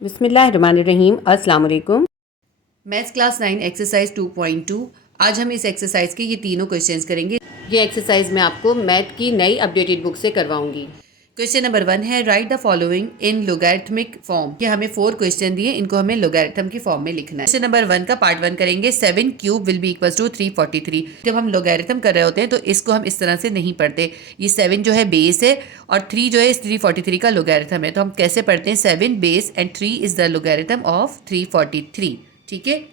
बिस्मिल्लाहिर्रहमानिर्रहीम। अस्सलाम वालेकुम। Maths class 9 exercise 2.2। आज हम इस एक्सरसाइज के ये तीनों क्वेश्चंस करेंगे। ये एक्सरसाइज मैं आपको मैथ की नई अपडेटेड बुक से करवाऊंगी। क्वेश्चन नंबर 1 है right the following in logarithmic form. ये हमें 4 क्वेश्चन दिए, इनको हमें लोगैरिथम की फॉर्म में लिखना है। क्वेश्चन नंबर 1 का पार्ट 1 करेंगे। 7 cube will be equals to 343। जब हम लोगैरिथम कर रहे होते हैं तो इसको हम इस तरह से नहीं पढ़ते। ये 7 जो है बेस है और 3 जो है इस 343 का लोगैरिथम है। तो हम कैसे पढ़ते हैं? 7 base and 3 is the logarithm of 343। ठीक है।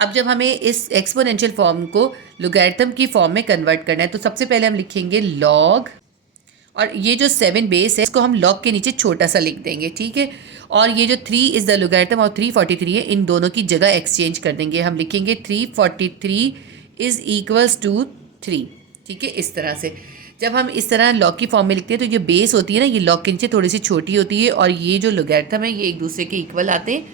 अब जब हमें इस एक्सपोनेंशियल फॉर्म को लोगैरिथम की फॉर्म में कन्वर्ट करना है तो सबसे पहले हम लिखेंगे लॉग, और ये जो 7 बेस है इसको हम लॉग के नीचे छोटा सा लिख देंगे। ठीक है। और ये जो 3 इज द लोगैरिथम और 343 है, इन दोनों की जगह एक्सचेंज कर देंगे। हम लिखेंगे 343 इज इक्वल्स टू 3। ठीक है। इस तरह से जब हम इस तरह लॉग की फॉर्म में लिखते हैं तो ये बेस होती है ना, ये लॉग के नीचे थोड़ी सी छोटी होती है, और ये जो लोगैरिथम है ये एक दूसरे के इक्वल आते हैं,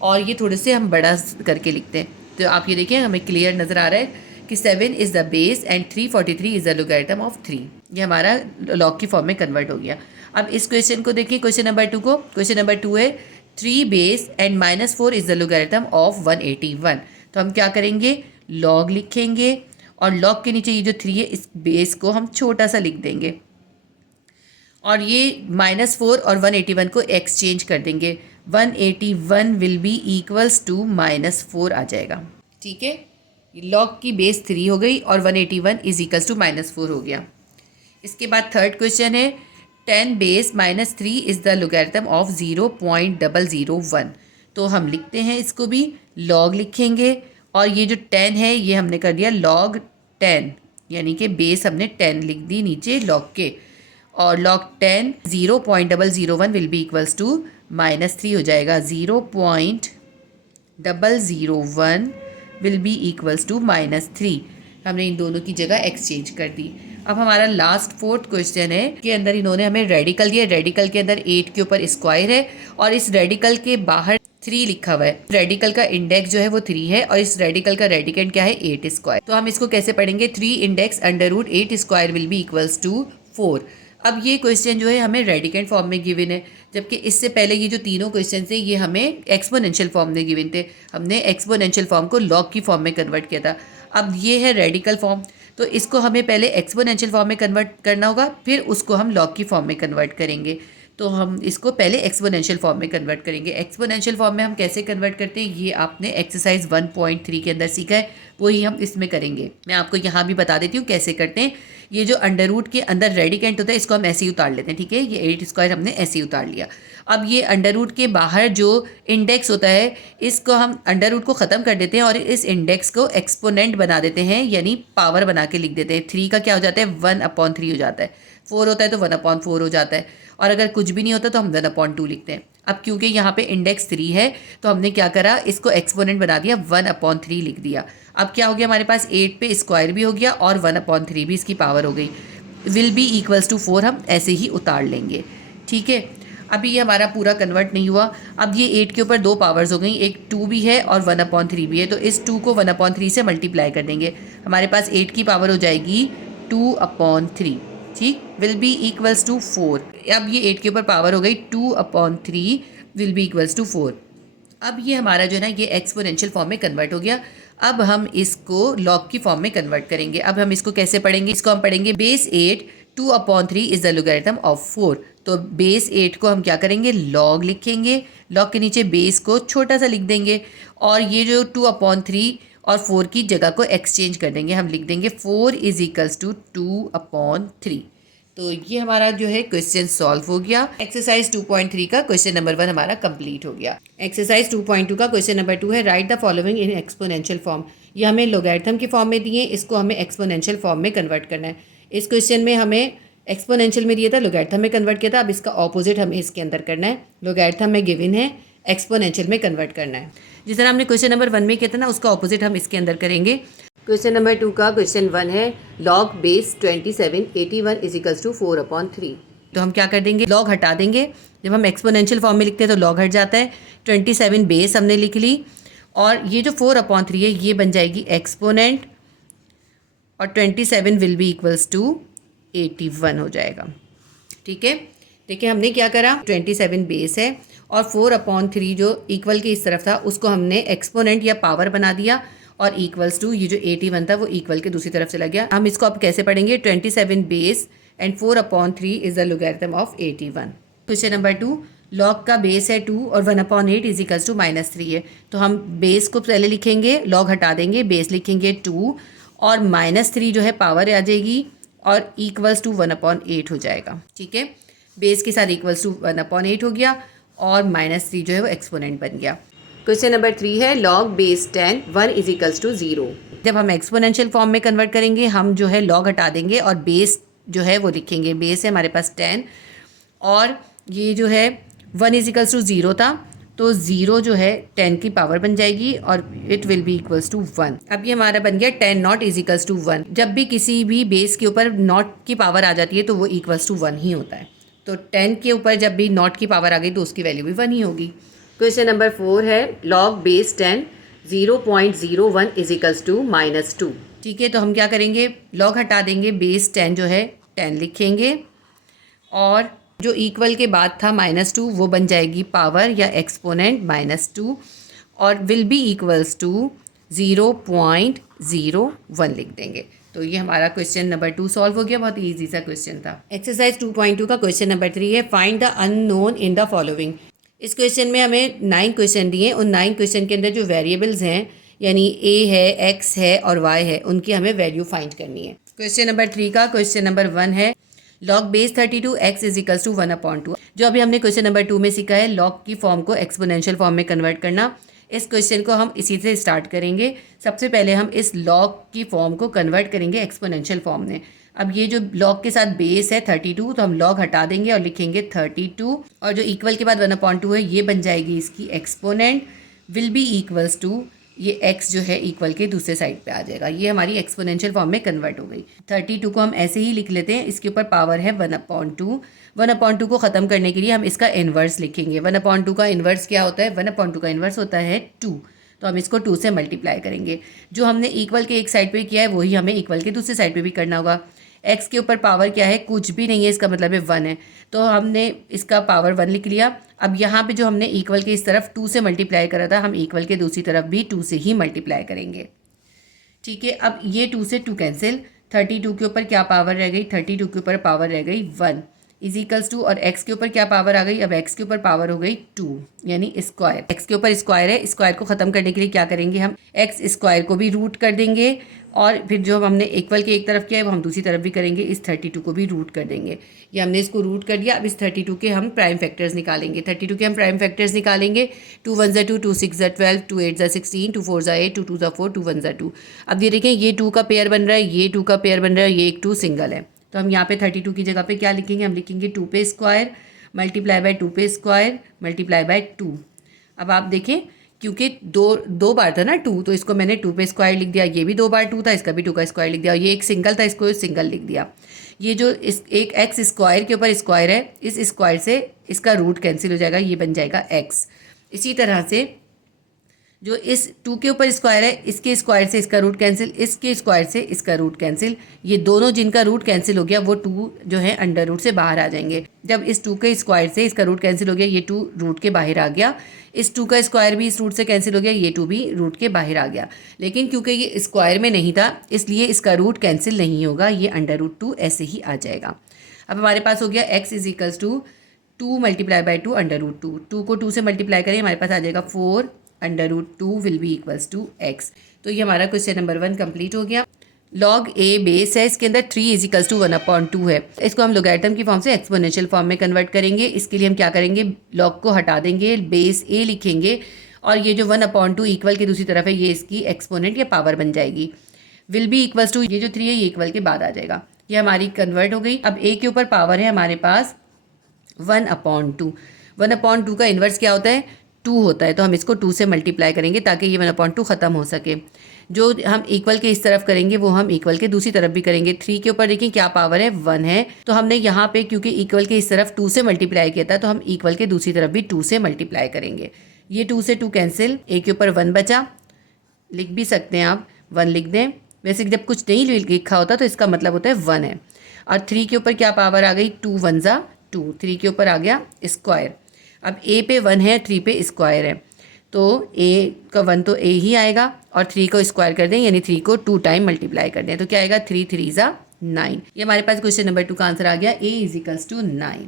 और ये थोड़े से हम बड़ा करके लिखते हैं। तो आप ये देखिए हमें क्लियर नज़र आ रहा है कि 7 is the base and 343 is the logarithm of 3। ये हमारा लॉग की फॉर्म में कन्वर्ट हो गया। अब इस क्वेश्चन को देखिए, क्वेश्चन नंबर 2 को। क्वेश्चन नंबर 2 है 3 base and -4 is the logarithm of 181। तो हम क्या करेंगे? लॉग लिखेंगे, और लॉग के नीचे ये जो 3 है इस बेस को हम छोटा सा लिख देंगे, और ये -4 और 181 को एक्सचेंज कर देंगे। 181 विल बी इक्वल्स टू -4 आ जाएगा। ठीक है। लॉग की बेस 3 हो गई और 181 इज इक्वल्स टू -4 हो गया। इसके बाद थर्ड क्वेश्चन है 10 base -3 is the logarithm of 0.001। तो हम लिखते हैं इसको भी, लॉग लिखेंगे, और ये जो 10 है ये हमने कर दिया लॉग 10, यानी कि बेस हमने 10 लिख दी नीचे लॉग के, और log 10 0.001 will be equals to -3 हो जाएगा। 0.001 विल बी इक्वल्स टू -3। हमने इन दोनों की जगह एक्सचेंज कर दी। अब हमारा लास्ट फोर्थ क्वेश्चन है के अंदर इन्होंने हमें रेडिकल दिया। रेडिकल के अंदर 8 के ऊपर स्क्वायर है, और इस रेडिकल के बाहर 3 लिखा हुआ है। रेडिकल का इंडेक्स जो है वो 3 है, और इस रेडिकल का रेडिकेंट क्या है? 8 स्क्वायर। तो हम इसको कैसे पढ़ेंगे? 3 index √8 square will be equals to 4। अब ये क्वेश्चन जो है हमें रेडिकेंट फॉर्म में गिवन है, जबकि इससे पहले ये जो तीनों क्वेश्चन थे ये हमें एक्सपोनेंशियल फॉर्म में गिवन थे। हमने एक्सपोनेंशियल फॉर्म को लॉग की फॉर्म में कन्वर्ट किया था। अब ये है रेडिकल फॉर्म, तो इसको हमें पहले एक्सपोनेंशियल फॉर्म में कन्वर्ट करना होगा, फिर उसको हम लॉग की फॉर्म में कन्वर्ट करेंगे। तो हम इसको पहले एक्सपोनेंशियल फॉर्म में कन्वर्ट करेंगे। एक्सपोनेंशियल फॉर्म में हम कैसे कन्वर्ट करते हैं ये आपने एक्सरसाइज 1.3 के अंदर सीखा है, वही हम इसमें करेंगे। मैं आपको यहाँ भी बता देती हूँ कैसे करते हैं। ये जो अंडर रूट के अंदर रेडिकेंट होता है इसको हम ऐसे ही उतार लेते हैं। ठीक है। ये 8 स्क्वायर हमने ऐसे ही उतार लिया। अब ये अंडर रूट के बाहर जो इंडेक्स होता है इसको हम अंडर रूट को ख़त्म कर देते हैं, और इस इंडेक्स को एक्सपोनेंट बना देते हैं, यानी पावर बना के लिख देते हैं। 3 का क्या हो जाता है? 1/3 हो जाता है। 4 होता है तो 1/4 हो जाता है, और अगर कुछ भी नहीं होता तो हम 1/2 लिखते हैं। अब क्योंकि यहाँ पे इंडेक्स 3 है तो हमने क्या करा? इसको एक्सपोनेंट बना दिया, 1/3 लिख दिया। अब क्या हो गया हमारे पास? 8 पे स्क्वायर भी हो गया और 1/3 भी इसकी पावर हो गई। विल बी इक्वल्स टू 4 हम ऐसे ही उतार लेंगे। ठीक है। अभी ये हमारा पूरा कन्वर्ट नहीं हुआ। अब ये 8 के ऊपर 2 पावर्स हो गई, एक 2 भी है और 1/3 भी है, तो इस 2 को 1/3 से मल्टीप्लाई कर देंगे। हमारे पास 8 की पावर हो जाएगी 2/3। ठीक। Will be equals to 4। अब ये 8 के ऊपर पावर हो गई 2/3 विल बी इक्वल्स टू 4। अब ये हमारा जो है ना ये एक्सपोनेंशियल फॉर्म में कन्वर्ट हो गया। अब हम इसको लॉग की फॉर्म में कन्वर्ट करेंगे। अब हम इसको कैसे पढ़ेंगे? इसको हम पढ़ेंगे base 8 2/3 is the logarithm of 4। तो बेस 8 को हम क्या करेंगे? लॉग लिखेंगे, लॉग के नीचे बेस को छोटा सा लिख देंगे, और ये जो 2/3 और 4 की जगह को एक्सचेंज कर देंगे। हम लिख देंगे 4 इज इक्वल्स टू 2/3। तो ये हमारा जो है क्वेश्चन सॉल्व हो गया। एक्सरसाइज 2.3 का क्वेश्चन नंबर 1 हमारा कंप्लीट हो गया। एक्सरसाइज 2.2 का क्वेश्चन नंबर 2 है right the following in exponential form. ये हमें लोगैरिथम की फॉर्म में दिए, इसको हमें एक्सपोनेंशियल फॉर्म में कन्वर्ट करना है। इस क्वेश्चन में हमें एक्सपोनेंशियल में दिया था, लोगैरिथम में कन्वर्ट किया था। अब इसका ऑपोजिट हमें इसके अंदर करना है। लोगैरिथम में गिवन है, एक्सपोनेंशियल में कन्वर्ट करना है। जिस तरह हमने क्वेश्चन नंबर 1 में किया था ना, उसका ऑपोजिट हम इसके अंदर करेंगे। क्वेश्चन नंबर 2 का क्वेश्चन 1 है log base 2781 is equals to 4/3। तो हम क्या कर देंगे? लॉग हटा देंगे। जब हम एक्सपोनेंशियल फॉर्म में लिखते हैं तो लॉग हट जाता है। 27 बेस हमने लिख ली, और ये जो 4/3 है ये बन जाएगी एक्सपोनेंट, और 27 विल बी इक्वल्स टू 81 हो जाएगा। ठीक है। देखिए हमने क्या करा, 27 बेस है और 4/3 जो इक्वल के इस तरफ था उसको हमने एक्सपोनेंट या पावर बना दिया और इक्वल्स टू ये जो 81 था वो इक्वल के दूसरी तरफ चला गया। हम इसको अब कैसे पढ़ेंगे, 27 base and 4/3 is the logarithm of 81। Question number 2, log का बेस है 2 और 1/8 इज इक्वल्स टू -3 है। तो हम बेस को पहले लिखेंगे, लॉग हटा देंगे, बेस लिखेंगे 2 और -3 जो है पावर आ जाएगी और इक्वल्स टू 1/8 हो जाएगा। ठीक है, बेस के साथ इक्वल्स टू 1/8 हो गया और -3 जो है वो एक्सपोनेंट बन गया। क्वेश्चन नंबर 3 है log base 10 1 is equals to 0। जब हम एक्सपोनेंशियल फॉर्म में कन्वर्ट करेंगे हम जो है लॉग हटा देंगे और बेस जो है वो लिखेंगे। बेस है हमारे पास 10 और ये जो है 1 इज इक्वल्स टू 0 था, तो 0 जो है 10 की पावर बन जाएगी और it will be equals to 1। अब ये हमारा बन गया 10 नॉट इज इक्वल्स टू 1। जब भी किसी भी बेस के ऊपर नॉट की पावर आ जाती है तो वो इक्वल्स टू 1 ही होता है। तो 10 के ऊपर जब भी नॉट की पावर आ गई तो उसकी वैल्यू भी 1 ही होगी। क्वेश्चन नंबर 4 है log base 10 0.01 is equals to -2। ठीक है, तो हम क्या करेंगे, लॉग हटा देंगे, बेस 10 जो है 10 लिखेंगे और जो इक्वल के बाद था -2 वो बन जाएगी पावर या एक्सपोनेंट -2 और विल बी इक्वल्स टू 0.01 लिख देंगे। तो ये हमारा क्वेश्चन नंबर 2 सॉल्व हो गया। बहुत ही ईजी सा क्वेश्चन था। एक्सरसाइज 2.2 का क्वेश्चन नंबर 3 है find the unknown in the following. इस क्वेश्चन में हमें 9 क्वेश्चन दिए, उन 9 क्वेश्चन के अंदर जो वेरिएबल्स हैं यानी a है, x है और y है, उनकी हमें वैल्यू फाइंड करनी है। क्वेश्चन नंबर 3 का क्वेश्चन नंबर 1 है log base 32 x is equals to 1/2। जो अभी हमने क्वेश्चन नंबर 2 में सीखा है लॉग की फॉर्म को एक्सपोनेंशियल फॉर्म में कन्वर्ट करना, इस क्वेश्चन को हम इसी से स्टार्ट करेंगे। सबसे पहले हम इस लॉग की फॉर्म को कन्वर्ट करेंगे एक्सपोनेंशियल फॉर्म में। अब ये जो लॉग के साथ बेस है 32, तो हम लॉग हटा देंगे और लिखेंगे 32 और जो इक्वल के बाद 1/2 है ये बन जाएगी इसकी exponent, will be equals to ये x जो है इक्वल के दूसरे साइड पे आ जाएगा। ये हमारी एक्सपोनेंशियल फॉर्म में कन्वर्ट हो गई। 32 को हम ऐसे ही लिख लेते हैं, इसके ऊपर पावर है 1/2। 1/2 को ख़त्म करने के लिए हम इसका इन्वर्स लिखेंगे। 1/2 का इन्वर्स क्या होता है, 1/2 का इन्वर्स होता है 2, तो हम इसको 2 से मल्टीप्लाई करेंगे। जो हमने इक्वल के एक साइड पे किया है वही हमें इक्वल के दूसरे साइड पे भी करना होगा। x के ऊपर पावर क्या है, कुछ भी नहीं है, इसका मतलब है 1 है, तो हमने इसका पावर 1 लिख लिया। अब यहाँ पे जो हमने इक्वल के इस तरफ 2 से मल्टीप्लाई करा था, हम इक्वल के दूसरी तरफ भी 2 से ही मल्टीप्लाई करेंगे। ठीक है, अब ये 2 से 2 कैंसिल, 32 के ऊपर क्या पावर रह गई, 32 के ऊपर पावर रह गई 1 इज इक्वल्स टू, और x के ऊपर क्या पावर आ गई, अब x के ऊपर पावर हो गई 2 यानी स्क्वायर। x के ऊपर स्क्वायर है, स्क्वायर को ख़त्म करने के लिए क्या करेंगे, हम x स्क्वायर को भी रूट कर देंगे और फिर जो हमने इक्वल के एक तरफ किया है वो हम दूसरी तरफ भी करेंगे, इस 32 को भी रूट कर देंगे। ये हमने इसको रूट कर दिया। अब इस 32 के हम प्राइम फैक्टर्स निकालेंगे। 32 के हम प्राइम फैक्टर्स निकालेंगे, 2 1 2, 2 6 12, 2 8 16, 2 4 8, 2 2 4, 2 1 2। अब ये देखें ये 2 का पेयर बन रहा है, ये 2 का पेयर बन रहा है, ये एक 2 सिंगल है, तो हम यहाँ पे 32 की जगह पे क्या लिखेंगे, हम लिखेंगे 2 पे स्क्वायर मल्टीप्लाई बाय 2 पे स्क्वायर मल्टीप्लाई बाय 2। अब आप देखें क्योंकि दो बार था ना 2, तो इसको मैंने 2 पे स्क्वायर लिख दिया, ये भी 2 बार 2 था, इसका भी 2 का स्क्वायर लिख दिया, और ये एक सिंगल था, इसको सिंगल लिख दिया। ये जो इस एक x स्क्वायर के ऊपर स्क्वायर है, इस स्क्वायर से इसका रूट कैंसिल हो जाएगा, ये बन जाएगा x। इसी तरह से जो इस 2 के ऊपर स्क्वायर है, इसके स्क्वायर से इसका रूट कैंसिल, इसके स्क्वायर से इसका रूट कैंसिल, ये दोनों जिनका रूट कैंसिल हो गया वो 2 जो है अंडर रूट से बाहर आ जाएंगे। जब इस 2 के स्क्वायर से इसका रूट कैंसिल हो गया, ये 2 रूट के बाहर आ गया, इस 2 का स्क्वायर भी इस रूट से कैंसिल हो गया, ये 2 भी रूट के बाहर आ गया। लेकिन क्योंकि ये स्क्वायर में नहीं था इसलिए इसका रूट कैंसिल नहीं होगा, ये अंडर रूट 2 ऐसे ही आ जाएगा। अब हमारे पास हो गया x is equals to 2 multiply by 2 under root 2। 2 को 2 से मल्टीप्लाई करें, हमारे पास आ जाएगा 4 under root 2 will be equals to x। तो ये हमारा क्वेश्चन नंबर 1 कंप्लीट हो गया। लॉग a बेस है, इसके अंदर 3 इज इक्वल्स टू 1/2 है। इसको हम लोगैरिथम की फॉर्म से एक्सपोनेंशियल फॉर्म में कन्वर्ट करेंगे। इसके लिए हम क्या करेंगे, लॉग को हटा देंगे, बेस a लिखेंगे और ये जो 1/2 इक्वल की दूसरी तरफ है ये इसकी एक्सपोनेंट या पावर बन जाएगी। विल बी इक्वल्स टू ये जो 3 है ये इक्वल के बाद आ जाएगा। ये हमारी कन्वर्ट हो गई। अब a के ऊपर पावर है हमारे पास 1/2। 1/2 का इन्वर्स क्या होता है, 2 होता है, तो हम इसको 2 से मल्टीप्लाई करेंगे ताकि ये 1/2 ख़त्म हो सके। जो हम इक्वल के इस तरफ करेंगे वो हम इक्वल के दूसरी तरफ भी करेंगे। 3 के ऊपर देखिए क्या पावर है, 1 है, तो हमने यहाँ पे क्योंकि इक्वल के इस तरफ 2 से मल्टीप्लाई किया था तो हम इक्वल के दूसरी तरफ भी 2 से मल्टीप्लाई करेंगे। ये 2 से 2 कैंसिल, a के ऊपर 1 बचा, लिख भी सकते हैं आप 1 लिख दें। वैसे जब कुछ नहीं लिखा होता तो इसका मतलब होता है 1 है। और 3 के ऊपर क्या पावर आ गई, 2 1 ज़ा 2, 3 के ऊपर आ गया स्क्वायर। अब ए पे 1 है, 3 पे स्क्वायर है, तो ए का 1 तो ए ही आएगा और 3 को स्क्वायर कर दें यानी 3 को 2 टाइम मल्टीप्लाई कर दें, तो क्या आएगा 3 3 ज़ा 9। ये हमारे पास क्वेश्चन नंबर 2 का आंसर आ गया, A is equals to 9।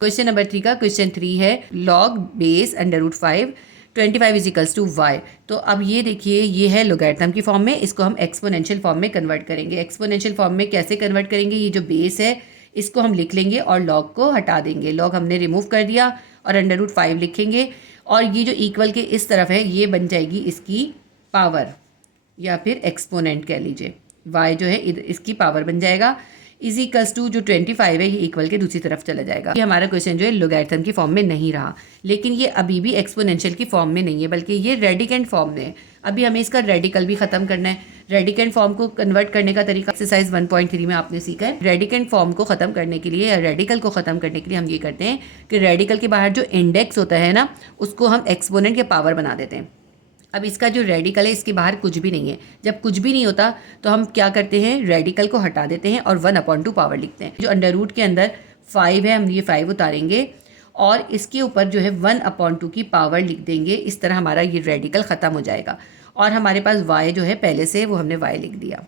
Question number 3 का क्वेश्चन 3 है log base √5 25 is equals to Y. तो अब ये देखिए ये है लोगैरिथम की फॉर्म में, इसको हम एक्सपोनेंशियल फॉर्म में कन्वर्ट करेंगे। एक्सपोनेंशियल फॉर्म में कैसे कन्वर्ट करेंगे, ये जो बेस है इसको हम लिख लेंगे और लॉग को हटा देंगे। लॉग हमने रिमूव कर दिया और √5 लिखेंगे और ये जो इक्वल के इस तरफ है ये बन जाएगी इसकी पावर या फिर एक्सपोनेंट कह लीजिए। y जो है इसकी पावर बन जाएगा इज इक्वल्स टू जो 25 है ये इक्वल के दूसरी तरफ चला जाएगा। ये हमारा क्वेश्चन जो है लोगैरिथम की फॉर्म में नहीं रहा, लेकिन ये अभी भी एक्सपोनेंशियल की फॉर्म में नहीं है बल्कि ये रेडिकेंट फॉर्म में है। अभी हमें इसका रेडिकल भी खत्म करना है। रेडिकेंट फॉर्म को कन्वर्ट करने का तरीका एक्सरसाइज 1.3 में आपने सीखा है। रेडिकेंट फॉर्म को खत्म करने के लिए या रेडिकल को खत्म करने के लिए हम ये करते हैं कि रेडिकल के बाहर जो इंडेक्स होता है ना उसको हम एक्सपोनेंट या पावर बना देते हैं। अब इसका जो रेडिकल है इसके बाहर कुछ भी नहीं है। जब कुछ भी नहीं होता तो हम क्या करते हैं, रेडिकल को हटा देते हैं और 1/2 पावर लिखते हैं। जो अंडर रूट के अंदर 5 है हम ये 5 उतारेंगे और इसके ऊपर जो है 1/2 की पावर लिख देंगे। इस तरह हमारा ये रेडिकल ख़त्म हो जाएगा और हमारे पास y जो है पहले से वो हमने y लिख दिया।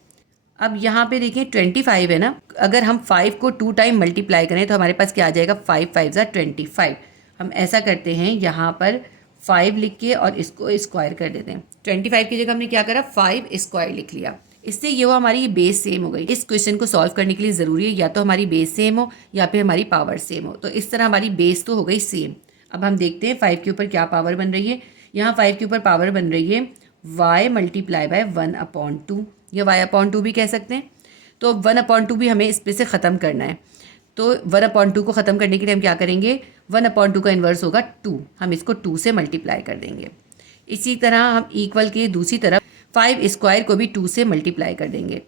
अब यहाँ पे देखिए 25 है ना, अगर हम 5 को 2 टाइम मल्टीप्लाई करें तो हमारे पास क्या आ जाएगा 5 5 ज़ा 25। हम ऐसा करते हैं यहाँ पर 5 लिख के और इसको स्क्वायर कर देते हैं। 25 की जगह हमने क्या करा 5 स्क्वायर लिख लिया। इससे ये वो हमारी बेस सेम हो गई। इस क्वेश्चन को सॉल्व करने के लिए ज़रूरी है या तो हमारी बेस सेम हो या फिर हमारी पावर सेम हो। तो इस तरह हमारी बेस तो हो गई सेम। अब हम देखते हैं 5 के ऊपर क्या पावर बन रही है। यहाँ 5 के ऊपर पावर बन रही है y मल्टीप्लाई बाय 1/2 या y/2 भी कह सकते हैं। तो 1/2 भी हमें इस पे से ख़त्म करना है। तो 1/2 को ख़त्म करने के लिए हम क्या करेंगे, 1/2 का इन्वर्स होगा 2, हम इसको 2 से मल्टीप्लाई कर देंगे। इसी तरह हम इक्वल के दूसरी तरफ 5 स्क्वायर को भी 2 से मल्टीप्लाई कर देंगे,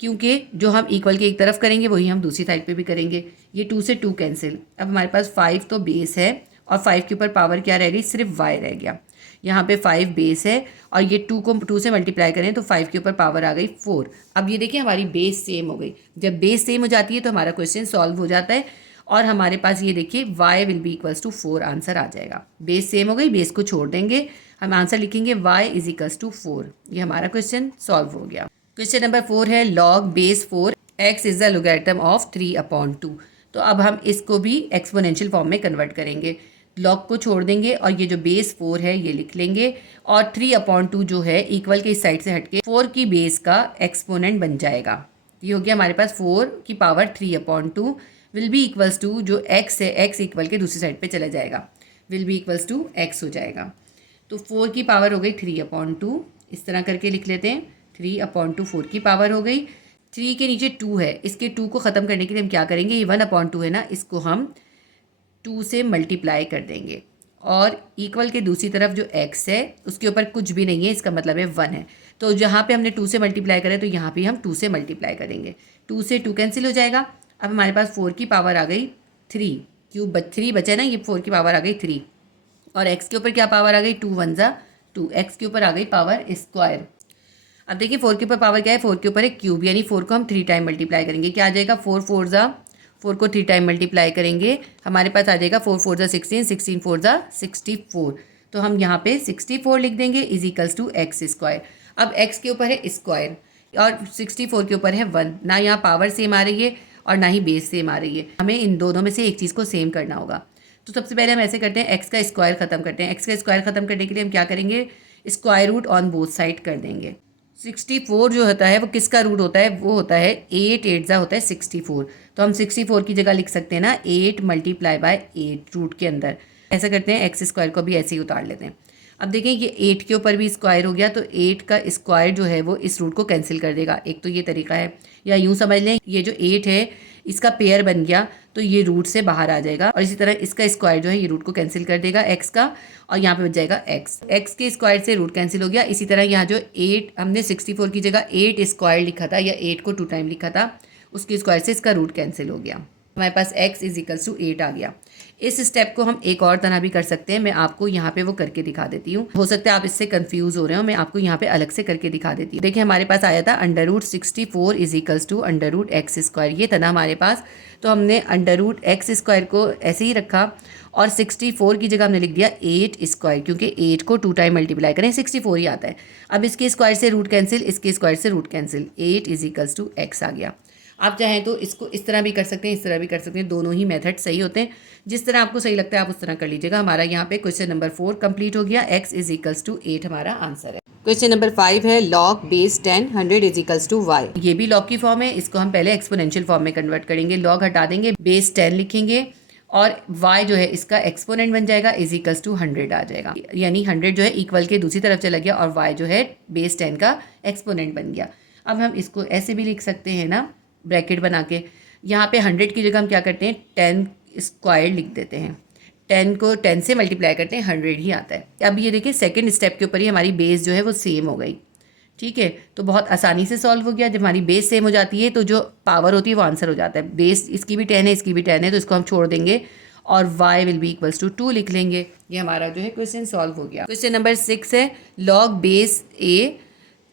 क्योंकि जो हम इक्वल के एक तरफ करेंगे वही हम दूसरी साइड पे भी करेंगे। ये 2 से 2 कैंसिल। अब हमारे पास 5 तो बेस है और 5 के ऊपर पावर क्या रह गई, सिर्फ y रह गया। यहाँ पे 5 बेस है और ये 2 को 2 से मल्टीप्लाई करें तो 5 के ऊपर पावर आ गई 4। अब ये देखिए हमारी बेस सेम हो गई। जब बेस सेम हो जाती है तो हमारा क्वेश्चन सॉल्व हो जाता है और हमारे पास ये देखिए y will be equals to 4 answer आ जाएगा। बेस सेम हो गई, बेस को छोड़ देंगे, हम आंसर लिखेंगे y इज इक्वल्स टू 4। ये हमारा क्वेश्चन सॉल्व हो गया। क्वेश्चन नंबर 4 है log base 4 x is the logarithm of 3/2। तो अब हम इसको भी एक्सपोनेंशियल फॉर्म में कन्वर्ट करेंगे। लॉग को छोड़ देंगे और ये जो बेस 4 है ये लिख लेंगे और 3/2 जो है इक्वल के इस साइड से हटके 4 की बेस का एक्सपोनेंट बन जाएगा। ये हो गया हमारे पास 4 की power 3/2 will be equals to जो x है x इक्वल के दूसरी साइड पे चला जाएगा, will be equals to x हो जाएगा। तो 4 की पावर हो गई 3/2, इस तरह करके लिख लेते हैं। 3/2 4 की पावर हो गई। 3 के नीचे 2 है, इसके 2 को ख़त्म करने के लिए हम क्या करेंगे, ये 1/2 है ना, इसको हम 2 से मल्टीप्लाई कर देंगे और इक्वल के दूसरी तरफ जो x है उसके ऊपर कुछ भी नहीं है, इसका मतलब है 1 है। तो जहाँ पे हमने 2 से मल्टीप्लाई करें तो यहाँ पे हम 2 से मल्टीप्लाई करेंगे। 2 से 2 कैंसिल हो जाएगा। अब हमारे पास 4 की पावर आ गई 3, क्यों 3 बचा ना, ये 4 की पावर आ गई 3 और x के ऊपर क्या पावर आ गई 2 1 ज़ा 2, x के ऊपर आ गई पावर स्क्वायर। अब देखिए 4 के ऊपर पावर क्या है, 4 के ऊपर है क्यूब, यानी 4 को हम 3 टाइम मल्टीप्लाई करेंगे। क्या आ जाएगा 4 4 ज़ा 4 को 3 टाइम मल्टीप्लाई करेंगे, हमारे पास आ जाएगा 4 4 ज़ा 16, 16 4 ज़ा 64। तो हम यहाँ पे 64 लिख देंगे is equals to x square. अब x के ऊपर है स्क्वायर और 64 के ऊपर है 1, ना यहाँ पावर सेम आ रही है और ना ही बेस सेम आ रही है। हमें इन दोनों में से एक चीज़ को सेम करना होगा। तो सबसे पहले हम ऐसे करते हैं, x का स्क्वायर ख़त्म करते हैं। x का स्क्वायर ख़त्म करने के लिए हम क्या करेंगे, square root on both side कर देंगे। 64 जो होता है वो किसका रूट होता है, वो होता है 8 8 ज़ा होता है 64। तो हम 64 की जगह लिख सकते हैं ना 8 मल्टीप्लाई बाय 8 रूट के अंदर। ऐसा करते हैं, एक्स स्क्वायर को भी ऐसे ही उतार लेते हैं। अब देखें ये 8 के ऊपर भी स्क्वायर हो गया तो 8 का स्क्वायर जो है वो इस रूट को कैंसिल कर देगा। एक तो ये तरीका है, या यूँ समझ लें ये जो 8 है इसका पेयर बन गया तो ये रूट से बाहर आ जाएगा और इसी तरह इसका स्क्वायर जो है ये रूट को कैंसिल कर देगा x का, और यहाँ पे बच जाएगा x के स्क्वायर से रूट कैंसिल हो गया। इसी तरह यहाँ जो 8 हमने 64 की जगह 8 स्क्वायर लिखा था या 8 को 2 टाइम लिखा था, उसके स्क्वायर से इसका रूट कैंसिल हो गया। हमारे पास x इज इक्वल्स टू 8 आ गया। इस स्टेप को हम एक और तरह भी कर सकते हैं, मैं आपको यहाँ पे वो करके दिखा देती हूँ। हो सकता है आप इससे कंफ्यूज हो रहे हो, मैं आपको यहाँ पे अलग से करके दिखा देती हूँ। देखिए हमारे पास आया था √64 इज इक्वल्स टू √x², ये था ना हमारे पास। तो हमने √x² को ऐसे ही रखा और 64 की जगह हमने लिख दिया 8², क्योंकि 8 को 2 टाइम मल्टीप्लाई करें 64 ही आता है। अब इसके स्क्वायर से रूट कैंसिल, इसके स्क्वायर से root cancel, 8 is equals to x आ गया। आप चाहें तो इसको इस तरह भी कर सकते हैं, इस तरह भी कर सकते हैं, दोनों ही मेथड सही होते हैं। जिस तरह आपको सही लगता है आप उस तरह कर लीजिएगा। हमारा यहाँ पे क्वेश्चन नंबर 4 कंप्लीट हो गया। x इज इक्वल्स टू 8 हमारा आंसर है। क्वेश्चन नंबर 5 है log base 10 100 is equals to y। ये भी log की फॉर्म है, इसको हम पहले एक्सपोनेंशियल फॉर्म में कन्वर्ट करेंगे। log हटा देंगे, बेस 10 लिखेंगे और y जो है इसका एक्सपोनेंट बन जाएगा इज इक्वल्स टू 100 आ जाएगा। यानी 100 जो है इक्वल के दूसरी तरफ चला गया और y जो है बेस 10 का एक्सपोनेंट बन गया। अब हम इसको ऐसे भी लिख सकते हैं ना, ब्रैकेट बना के। यहाँ पे 100 की जगह हम क्या करते हैं 10² लिख देते हैं। 10 को 10 से मल्टीप्लाई करते हैं 100 ही आता है। अब ये देखिए सेकंड स्टेप के ऊपर ही हमारी बेस जो है वो सेम हो गई। ठीक है, तो बहुत आसानी से सॉल्व हो गया। जब हमारी बेस सेम हो जाती है तो जो पावर होती है वो आंसर हो जाता है। बेस इसकी भी 10 है, इसकी भी 10 है, तो इसको हम छोड़ देंगे और y will be equals to 2 लिख लेंगे। ये हमारा जो है क्वेश्चन सॉल्व हो गया। क्वेश्चन नंबर 6 है log base a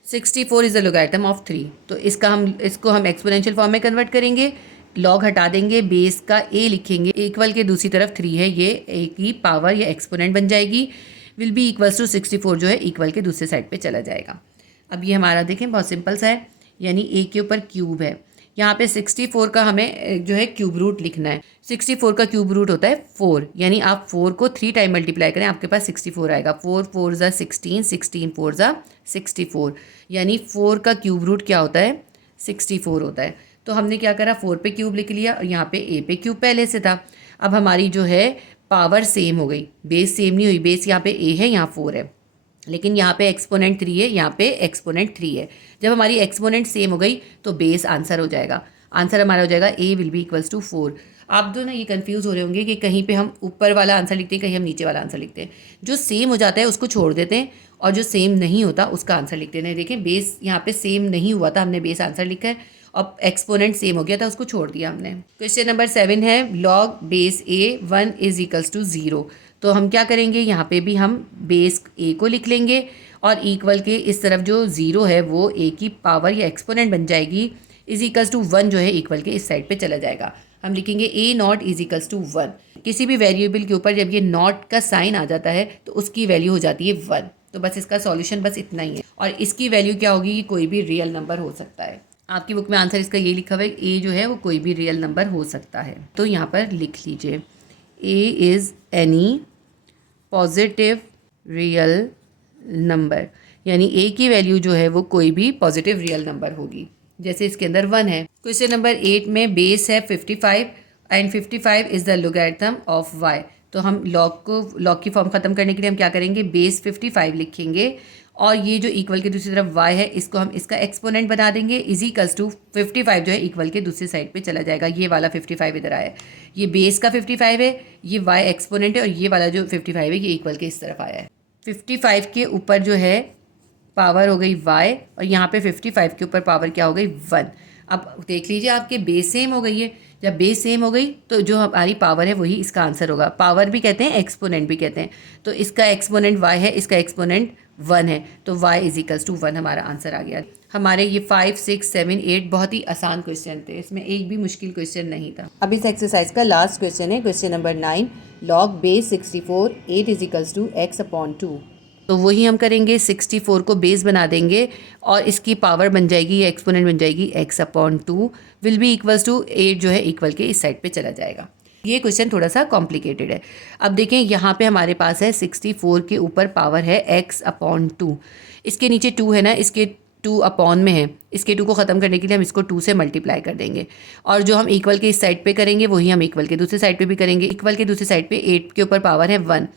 64 is the logarithm of 3। तो इसको हम एक्सपोनेंशियल फॉर्म में कन्वर्ट करेंगे। लॉग हटा देंगे, बेस का a लिखेंगे, इक्वल के दूसरी तरफ 3 है, ये a की पावर या एक्सपोनेंट बन जाएगी। विल बी इक्वल्स टू 64 जो है इक्वल के दूसरे साइड पे चला जाएगा। अब ये हमारा देखें बहुत सिंपल सा है, यानी a के ऊपर क्यूब है। यहाँ पे 64 का हमें जो है क्यूब रूट लिखना है। 64 का क्यूब रूट होता है 4, यानी आप 4 को 3 टाइम मल्टीप्लाई करें आपके पास 64 आएगा। 4 4 ज़ा 16, 16 4 ज़ा 64, यानी 4 का क्यूब रूट क्या होता है 64 होता है। तो हमने क्या करा 4 पे क्यूब लिख लिया और यहाँ पे a पे क्यूब पहले से था। अब हमारी जो है पावर सेम हो गई, बेस सेम नहीं हुई। बेस यहाँ पे a है, यहाँ 4 है, लेकिन यहाँ पे एक्सपोनेंट 3 है, यहाँ पे एक्सपोनेंट 3 है। जब हमारी एक्सपोनेंट सेम हो गई तो बेस आंसर हो जाएगा। आंसर हमारा हो जाएगा a will be equals to 4। आप दो ना ये कंफ्यूज हो रहे होंगे कि कहीं पे हम ऊपर वाला आंसर लिखते हैं, कहीं हम नीचे वाला आंसर लिखते हैं। जो सेम हो जाता है उसको छोड़ देते हैं और जो सेम नहीं होता उसका आंसर लिखते हैं। देखें बेस यहाँ पे सेम नहीं हुआ था, हमने बेस आंसर लिखा है, और एक्सपोनेंट सेम हो गया था, उसको छोड़ दिया हमने। क्वेश्चन नंबर 7 है log base a 1 is equals to 0। तो हम क्या करेंगे, यहाँ पे भी हम बेस a को लिख लेंगे और इक्वल के इस तरफ जो 0 है वो a की पावर या एक्सपोनेंट बन जाएगी, इज इक्वल्स टू 1 जो है इक्वल के इस साइड पे चला जाएगा। हम लिखेंगे a not is equals to 1। किसी भी वेरिएबल के ऊपर जब ये नॉट का साइन आ जाता है तो उसकी वैल्यू हो जाती है 1। तो बस इसका सॉल्यूशन बस इतना ही है, और इसकी वैल्यू क्या होगी, कोई भी रियल नंबर हो सकता है। आपकी बुक में आंसर इसका ये लिखा हुआ है, a जो है वो कोई भी रियल नंबर हो सकता है। तो यहाँ पर लिख लीजिए a is any positive real number, यानी a की वैल्यू जो है वो कोई भी पॉजिटिव रियल नंबर होगी, जैसे इसके अंदर 1 है। क्वेश्चन नंबर 8 में बेस है 55 and 55 is the logarithm of y। तो हम लॉग की फॉर्म ख़त्म करने के लिए हम क्या करेंगे, बेस 55 लिखेंगे और ये जो इक्वल के दूसरी तरफ y है इसको हम इसका एक्सपोनेंट बना देंगे, इज इक्वल्स टू 55 जो है इक्वल के दूसरी साइड पे चला जाएगा। ये वाला 55 इधर आया है, ये बेस का 55 है, ये y एक्सपोनेंट है, और ये वाला जो 55 है ये इक्वल के इस तरफ आया है। 55 के ऊपर जो है पावर हो गई y और यहाँ पे 55 के ऊपर पावर क्या हो गई 1। अब देख लीजिए आपके बेस सेम हो गई है। जब बेस सेम हो गई तो जो हमारी पावर है वही इसका आंसर होगा। पावर भी कहते हैं, एक्सपोनेंट भी कहते हैं। तो इसका एक्सपोनेंट y है, इसका एक्सपोनेंट 1 है, तो y इज इक्वल्स टू 1 हमारा आंसर आ गया। हमारे ये 5, 6, 7, 8 बहुत ही आसान क्वेश्चन थे, इसमें एक भी मुश्किल क्वेश्चन नहीं था। अब इस एक्सरसाइज का लास्ट क्वेश्चन है question number 9, log base 64 8 is equals to x upon 2। तो वही हम करेंगे, 64 को बेस बना देंगे और इसकी पावर बन जाएगी, ये एक्सपोनेंट बन जाएगी x upon 2 will be equals to 8 जो है इक्वल के इस साइड पे चला जाएगा। ये क्वेश्चन थोड़ा सा कॉम्प्लिकेटेड है। अब देखें यहाँ पे हमारे पास है 64 के ऊपर पावर है x अपॉन 2, इसके नीचे 2 है ना, इसके 2 अपॉन में है, इसके 2 को ख़त्म करने के लिए हम इसको 2 से मल्टीप्लाई कर देंगे और जो हम इक्वल के इस साइड पे करेंगे वही हम इक्वल के दूसरे साइड पे भी करेंगे। इक्वल के दूसरे साइड पे 8 के ऊपर पावर है 1,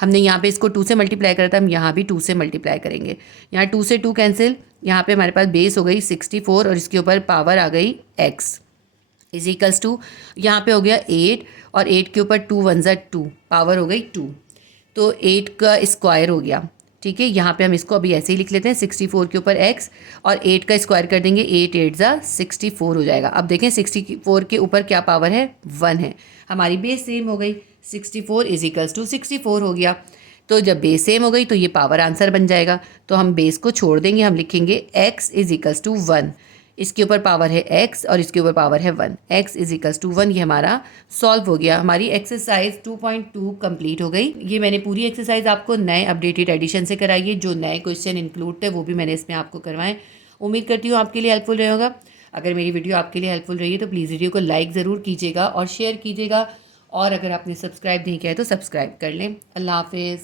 हमने यहाँ पे इसको 2 से मल्टीप्लाई करा था, हम यहाँ भी 2 से मल्टीप्लाई करेंगे। यहाँ 2 से 2 कैंसिल, यहाँ पे हमारे पास बेस हो गई 64 और इसके ऊपर पावर आ गई x इज इक्वल्स टू, यहाँ पे हो गया 8 और 8 के ऊपर 2 1 ज़ा 2, पावर हो गई 2, तो 8 का स्क्वायर हो गया। ठीक है, यहाँ पे हम इसको अभी ऐसे ही लिख लेते हैं 64 के ऊपर x और 8 का स्क्वायर कर देंगे, 8 8 जा 64 हो जाएगा। अब देखें 64 के ऊपर क्या पावर है, 1 है। हमारी बेस सेम हो गई, 64 इज इक्वल्स टू 64 हो गया। तो जब बेस सेम हो गई तो ये पावर आंसर बन जाएगा। तो हम बेस को छोड़ देंगे, हम लिखेंगे x इज इक्वल्स टू 1। इसके ऊपर पावर है x और इसके ऊपर पावर है 1, x इज इक्वल्स टू 1। ये हमारा सॉल्व हो गया। हमारी एक्सरसाइज 2.2 कंप्लीट हो गई। ये मैंने पूरी एक्सरसाइज आपको नए अपडेटेड एडिशन से कराई है। जो नए क्वेश्चन इंक्लूड थे वो भी मैंने इसमें आपको करवाएं। उम्मीद करती हूँ आपके लिए हेल्पफुल रहेगा। अगर मेरी वीडियो आपके लिए हेल्पफुल रही है तो प्लीज़ वीडियो को लाइक ज़रूर कीजिएगा और शेयर कीजिएगा। और अगर आपने सब्सक्राइब नहीं किया है तो सब्सक्राइब कर लें। अल्लाह हाफिज़।